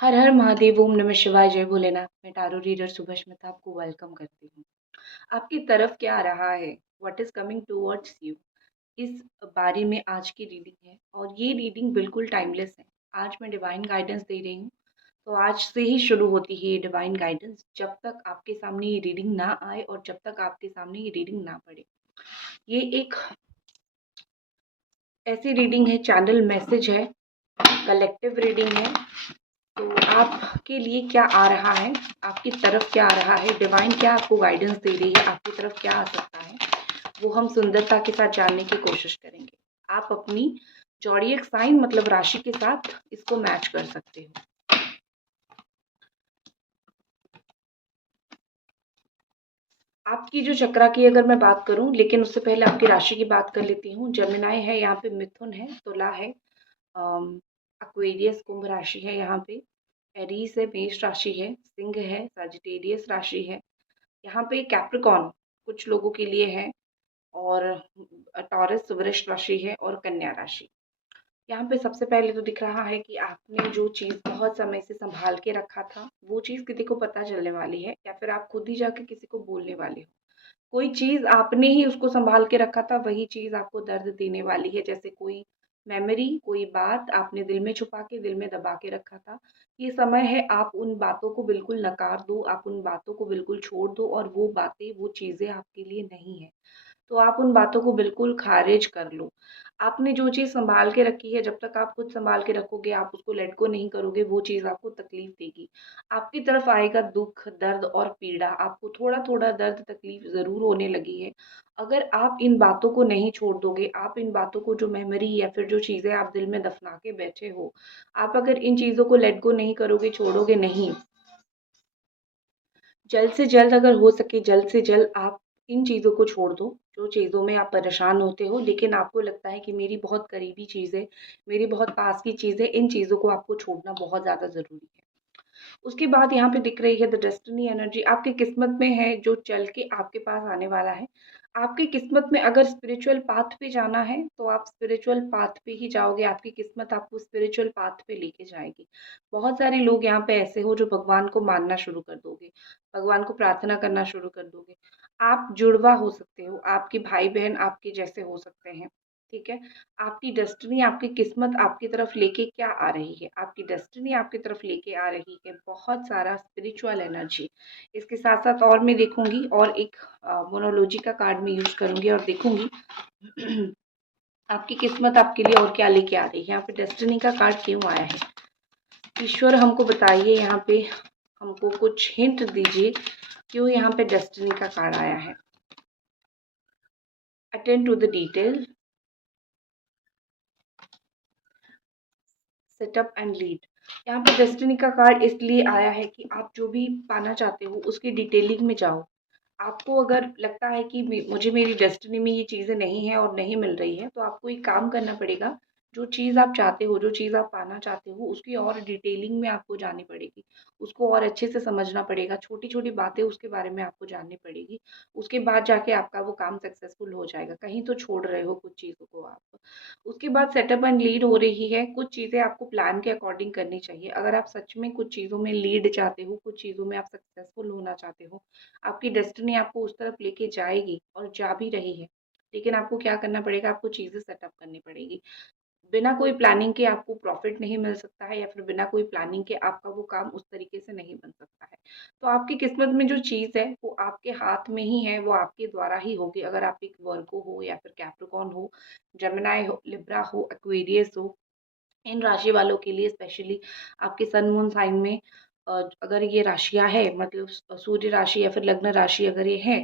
हर हर महादेव, ओम नमः शिवाय, जय भोलेनाथ। मैं टारो रीडर सुभस्मिता आपको वेलकम करती हूँ। आपकी तरफ क्या आ रहा है? What is coming towards you? इस बारे में आज की रीडिंग है और ये रीडिंग बिल्कुल टाइमलेस है। आज मैं डिवाइन गाइडेंस दे रही हूँ, तो आज से ही शुरू होती है ये डिवाइन गाइडेंस, जब तक आपके सामने ये रीडिंग ना आए और जब तक आपके सामने ये रीडिंग ना पड़े। ये एक ऐसी रीडिंग है, चैनल मैसेज है, कलेक्टिव रीडिंग है। तो आपके लिए क्या आ रहा है, आपकी तरफ क्या आ रहा है, डिवाइन क्या आपको गाइडेंस दे रही है, आपकी तरफ क्या आ सकता है, वो हम सुंदरता के साथ जानने की कोशिश करेंगे। आप अपनी जॉडिएक साइन मतलब राशि के साथ इसको मैच कर सकते हो। आपकी जो चक्रा की अगर मैं बात करूं, लेकिन उससे पहले आपकी राशि की बात कर लेती हूँ। जमिनाई है, यहाँ पे मिथुन है, तुला है, अक्वेरियस कुंभ राशि है, यहाँ पे एरीज है, मेष राशि है, सिंह है, सजिटेरियस राशि है, यहाँ पे कैप्रिकॉर्न कुछ लोगों के लिए है, और टॉरस वृष राशि है, और कन्या राशि। यहाँ पे सबसे पहले तो दिख रहा है कि आपने जो चीज़ बहुत समय से संभाल के रखा था, वो चीज़ किसी को पता चलने वाली है, या फिर आप खुद ही जाके किसी को बोलने वाले हो। कोई चीज़ आपने ही उसको संभाल के रखा था, वही चीज़ आपको दर्द देने वाली है। जैसे कोई मेमोरी, कोई बात आपने दिल में छुपा के, दिल में दबा के रखा था। ये समय है, आप उन बातों को बिल्कुल नकार दो, आप उन बातों को बिल्कुल छोड़ दो, और वो बातें, वो चीज़ें आपके लिए नहीं है। तो आप उन बातों को बिल्कुल खारिज कर लो। आपने जो चीज़ सँभाल के रखी है, जब तक आप खुद सँभाल के रखोगे, आप उसको लेट गो नहीं करोगे, वो चीज़ आपको तकलीफ़ देगी। आपकी तरफ आएगा दुःख, दर्द और पीड़ा। आपको थोड़ा-थोड़ा दर्द, तकलीफ़ ज़रूर होने लगी है। अगर आप इन बातों को नहीं छोड़ दोगे, आप इन बातों को, जो मेमोरी या फिर जो चीज़ें आप दिल में दफ़ना के बैठे हो, आप अगर इन चीज़ों को लेट गो नहीं करोगे, छोड़ोगे नहीं, जल्द से जल्द, अगर हो सके जल्द से जल्द आप इन चीज़ों को छोड़ दो, जो चीज़ों में आप परेशान होते हो, लेकिन आपको लगता है कि मेरी बहुत करीबी चीज़ है, मेरी बहुत पास की चीज़ है, इन चीज़ों को आपको छोड़ना बहुत ज़्यादा ज़रूरी है। उसके बाद यहाँ पे दिख रही है द डेस्टिनी एनर्जी, आपकी किस्मत में है जो चल के आपके पास आने वाला है। आपकी किस्मत में अगर स्पिरिचुअल पाथ पे जाना है, तो आप स्पिरिचुअल पाथ पे ही जाओगे, आपकी किस्मत आपको स्पिरिचुअल पाथ पे लेके जाएगी। बहुत सारे लोग यहाँ पे ऐसे हो जो भगवान को मानना शुरू कर दोगे, भगवान को प्रार्थना करना शुरू कर दोगे। आप जुड़वा हो सकते हो, आपके भाई-बहन आपके जैसे हो सकते हैं, ठीक है? आपकी डेस्टिनी, आपकी किस्मत आपकी तरफ लेके क्या आ रही है? आपकी डेस्टिनी आपकी तरफ लेके आ रही है बहुत सारा स्पिरिचुअल एनर्जी। इसके साथ-साथ और मैं देखूँगी, और एक मोनोलॉजी का कार्ड मैं यूज़ करूँगी और देखूँगी आपकी किस्मत आपके लिए और क्या लेके आ रही है। यहाँ पे डेस्टिनी का कार्ड क्यों आया है? ईश्वर हमको बताइए, यहाँ पे हमको कुछ हिंट दीजिए, क्यों यहाँ पे डेस्टिनी का कार्ड आया है? Attend to the detail, setup and lead. यहाँ पे डेस्टिनी का कार्ड इसलिए आया है कि आप जो भी पाना चाहते हो उसकी डिटेलिंग में जाओ। आपको अगर लगता है कि मुझे मेरी डेस्टिनी में ये चीज़ें नहीं है और नहीं मिल रही है, तो आपको एक काम करना पड़ेगा। जो चीज़ आप चाहते हो, जो चीज़ आप पाना चाहते हो, उसकी और डिटेलिंग में आपको जानी पड़ेगी। उसको और अच्छे से समझना पड़ेगा, छोटी-छोटी बातें उसके बारे में आपको जाननी पड़ेगी। उसके बाद जाके आपका वो काम सक्सेसफुल हो जाएगा। कहीं तो छोड़ रहे हो कुछ चीज़ों को आप। उसके बाद सेटअप एंड लीड हो रही है। कुछ चीज़ें आपको प्लान के अकॉर्डिंग करनी चाहिए। अगर आप सच में कुछ चीज़ों में लीड चाहते हो, कुछ चीज़ों में आप सक्सेसफुल होना चाहते हो, आपकी डेस्टिनी आपको उस तरफ लेके जाएगी और जा भी रही है। लेकिन आपको क्या करना पड़ेगा, आपको चीज़ें सेटअप करनी पड़ेगी। बिना कोई प्लानिंग के आपको प्रॉफ़िट नहीं मिल सकता है, या फिर बिना कोई प्लानिंग के आपका वो काम उस तरीके से नहीं बन सकता है। तो आपकी किस्मत में जो चीज़ है, वो आपके हाथ में ही है, वो आपके द्वारा ही होगी। अगर आप एक वर्गो हो, या फिर कैप्रिकॉर्न हो, जेमिनी हो, लिब्रा हो, एक्वेरियस हो, इन राशि वालों के लिए स्पेशली आपके सन मून साइन में अगर ये राशियाँ है, मतलब सूर्य राशि या फिर लग्न राशि अगर ये है,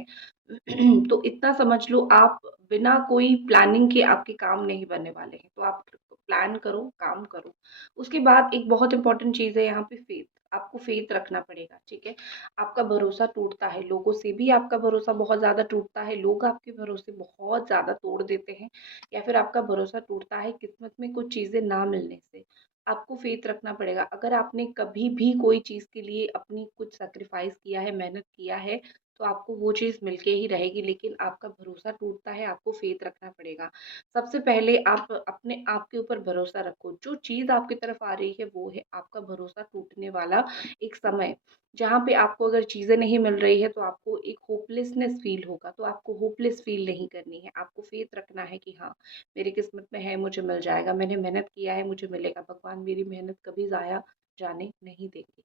तो इतना समझ लो, आप बिना कोई प्लानिंग के आपके काम नहीं बनने वाले हैं। तो आप प्लान करो, काम करो। उसके बाद एक बहुत इंपॉर्टेंट चीज़ है यहाँ पे फेथ। आपको फेथ रखना पड़ेगा, ठीक है? आपका भरोसा टूटता है, लोगों से भी आपका भरोसा बहुत ज़्यादा टूटता है, लोग आपके भरोसे बहुत ज़्यादा तोड़ देते हैं, या फिर आपका भरोसा टूटता है किस्मत में कुछ चीज़ें ना मिलने से। आपको फ़ेथ रखना पड़ेगा। अगर आपने कभी भी कोई चीज़ के लिए अपनी कुछ सैक्रिफ़ाइस किया है, मेहनत किया है, तो आपको वो चीज़ मिलके ही रहेगी, लेकिन आपका भरोसा टूटता है, आपको फ़ेथ रखना पड़ेगा। सबसे पहले आप अपने आप के ऊपर भरोसा रखो, जो चीज़ आपकी तरफ आ रही है वो है आपका भरोसा टूटने वाला एक समय। जहाँ पे आपको अगर चीज़ें नहीं मिल रही है तो आपको एक होपलेसनेस फ़ील होगा, तो आपको होपलेस फ़ील नहीं करनी है, आपको फ़ेथ रखना है कि हाँ, मेरी किस्मत में है, मुझे मिल जाएगा, मैंने मेहनत किया है, मुझे मिलेगा, भगवान मेरी मेहनत कभी ज़ाया जाने नहीं देंगे।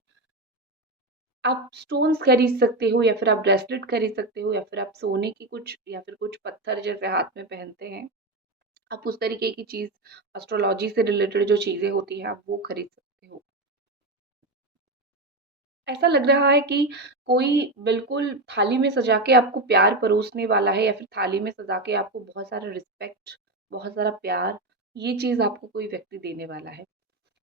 आप स्टोन्स खरीद सकते हो या फिर आप ब्रेसलेट खरीद सकते हो या फिर आप सोने की कुछ या फिर कुछ पत्थर जैसे हाथ में पहनते हैं, आप उस तरीके की चीज़ एस्ट्रोलॉजी से रिलेटेड जो चीज़ें होती हैं, आप वो खरीद सकते हो। ऐसा लग रहा है कि कोई बिल्कुल थाली में सजा के आपको प्यार परोसने वाला है या फिर थाली में सजा के आपको बहुत सारा रिस्पेक्ट, बहुत सारा प्यार, ये चीज़ आपको कोई व्यक्ति देने वाला है।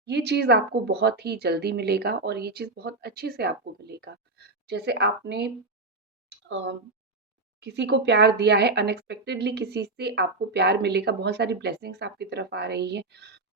ये चीज़ आपको बहुत ही जल्दी मिलेगा और ये चीज़ बहुत अच्छे से आपको मिलेगा। जैसे आपने अ, किसी को प्यार दिया है, अनएक्सपेक्टेडली किसी से आपको प्यार मिलेगा, बहुत सारी ब्लेसिंग्स आपकी तरफ आ रही है।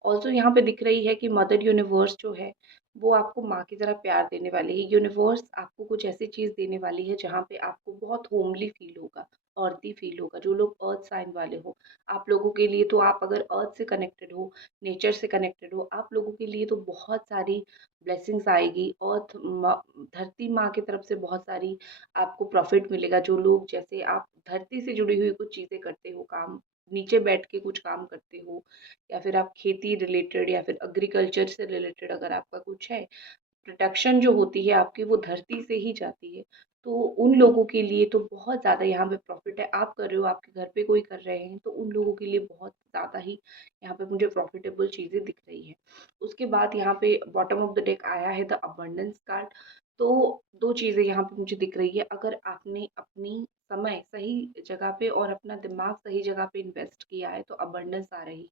ऑल्सो यहाँ पे दिख रही है कि मदर यूनिवर्स जो है, वो आपको माँ की तरह प्यार देने वाली है। यूनिवर्स आपको कुछ ऐसी चीज़ देने वाली है जहाँ पे आपको बहुत होमली फ़ील होगा, अर्थी फ़ील होगा। जो लोग अर्थ साइन वाले हो, आप लोगों के लिए तो आप अगर अर्थ से कनेक्टेड हो, नेचर से कनेक्टेड हो, आप लोगों के लिए तो बहुत सारी ब्लेसिंग्स आएगी। अर्थ माँ, धरती माँ की तरफ से बहुत सारी आपको प्रॉफ़िट मिलेगा। जो लोग जैसे आप धरती से जुड़ी हुई कुछ चीज़ें करते हो, काम नीचे बैठ के कुछ काम करते हो या फिर आप खेती रिलेटेड या फिर एग्रीकल्चर से रिलेटेड अगर आपका कुछ है, प्रोडक्शन जो होती है आपकी वो धरती से ही जाती है। तो उन लोगों के लिए तो बहुत ज़्यादा यहाँ पे प्रॉफ़िट है। आप कर रहे हो, आपके घर पे कोई कर रहे हैं, तो उन लोगों के लिए बहुत ज़्यादा ही यहाँ पे मुझे प्रॉफ़िटेबल चीज़ें दिख रही हैं। उसके बाद यहाँ पे बॉटम ऑफ द डेक आया है द अबंडेंस कार्ड। तो 2 चीज़ें यहाँ पे मुझे दिख रही है, अगर आपने अपनी समय सही जगह पे और अपना दिमाग सही जगह पे इन्वेस्ट किया है, तो अबंडेंस आ रही है।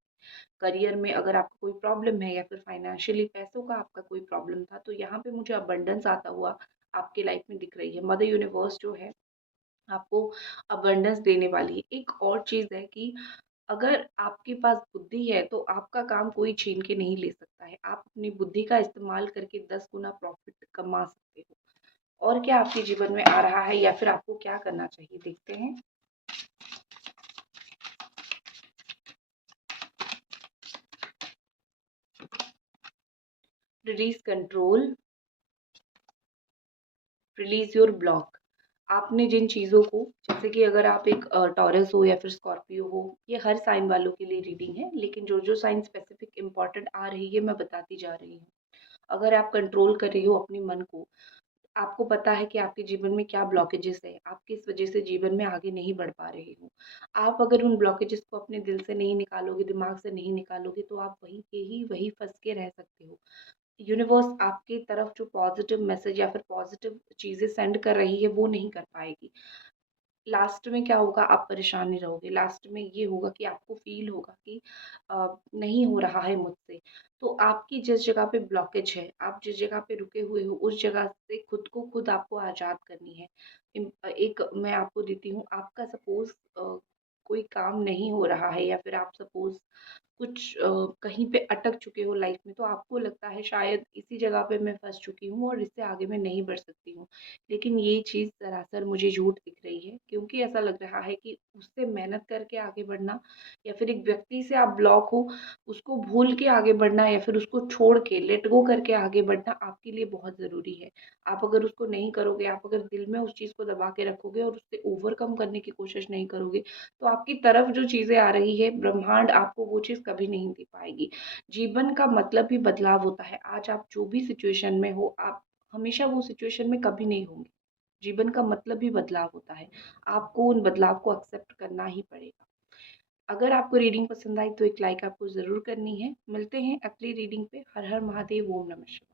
करियर में अगर आपको कोई प्रॉब्लम है या फिर फाइनेंशियली पैसों का आपका कोई प्रॉब्लम था, तो यहाँ पे मुझे अबंडेंस आता हुआ आपकी लाइफ में दिख रही है। मदर यूनिवर्स जो है आपको अबंडेंस देने वाली है। एक और चीज़ है कि अगर आपके पास बुद्धि है तो आपका काम कोई छीन के नहीं ले सकता है। आप अपनी बुद्धि का इस्तेमाल करके 10 गुना प्रॉफिट कमा सकते हो। और क्या आपके जीवन में आ रहा है या फिर आपको क्या करना चाहिए, देखते हैं। Release control, release your block. आपने जिन चीज़ों को, जैसे कि अगर आप एक टॉरस हो या फिर स्कॉर्पियो हो, ये हर साइन वालों के लिए रीडिंग है, लेकिन जो जो साइन स्पेसिफिक इंपॉर्टेंट आ रही है मैं बताती जा रही हूँ। अगर आप कंट्रोल कर रही हो अपने मन को, आपको पता है कि आपके जीवन में क्या ब्लॉकेजेस है, आप किस वजह से जीवन में आगे नहीं बढ़ पा रहे हो। आप अगर उन ब्लॉकेजेस को अपने दिल से नहीं निकालोगे, दिमाग से नहीं निकालोगे, तो आप वहीं के ही वहीं फंस के रह सकते हो। यूनिवर्स आपकी तरफ जो पॉजिटिव मैसेज या फिर पॉजिटिव चीज़ें सेंड कर रही है वो नहीं कर पाएगी। लास्ट में क्या होगा, आप परेशान ही रहोगे। लास्ट में ये होगा कि आपको फ़ील होगा कि नहीं हो रहा है मुझसे। तो आपकी जिस जगह पे ब्लॉकेज है, आप जिस जगह पे रुके हुए हो, उस जगह से खुद को खुद आपको आज़ाद करनी है। एक मैं आपको देती हूँ, आपका सपोज़ कोई काम नहीं हो रहा है या फिर आप सपोज़ कुछ कहीं पे अटक चुके हो लाइफ़ में, तो आपको लगता है शायद इसी जगह पे मैं फँस चुकी हूँ और इससे आगे मैं नहीं बढ़ सकती हूँ। लेकिन ये चीज़ दरअसल मुझे झूठ दिख रही है, क्योंकि ऐसा लग रहा है कि उससे मेहनत करके आगे बढ़ना या फिर एक व्यक्ति से आप ब्लॉक हो, उसको भूल के आगे बढ़ना या फिर उसको छोड़ के लेट गो करके आगे बढ़ना आपके लिए बहुत ज़रूरी है। आप अगर उसको नहीं करोगे, आप अगर दिल में उस चीज़ को दबा के रखोगे और उससे ओवरकम करने की कोशिश नहीं करोगे, तो आपकी तरफ जो चीज़ें आ रही है, ब्रह्मांड आपको वो चीज़ कभी नहीं दे पाएगी। जीवन का मतलब ही बदलाव होता है। आज आप जो भी सिचुएशन में हो, आप हमेशा वो सिचुएशन में कभी नहीं होंगे। जीवन का मतलब ही बदलाव होता है। आपको उन बदलाव को एक्सेप्ट करना ही पड़ेगा। अगर आपको रीडिंग पसंद आई तो एक लाइक आपको ज़रूर करनी है। मिलते हैं अगली रीडिंग पे। हर हर महादेव, ओम नमः शिवाय।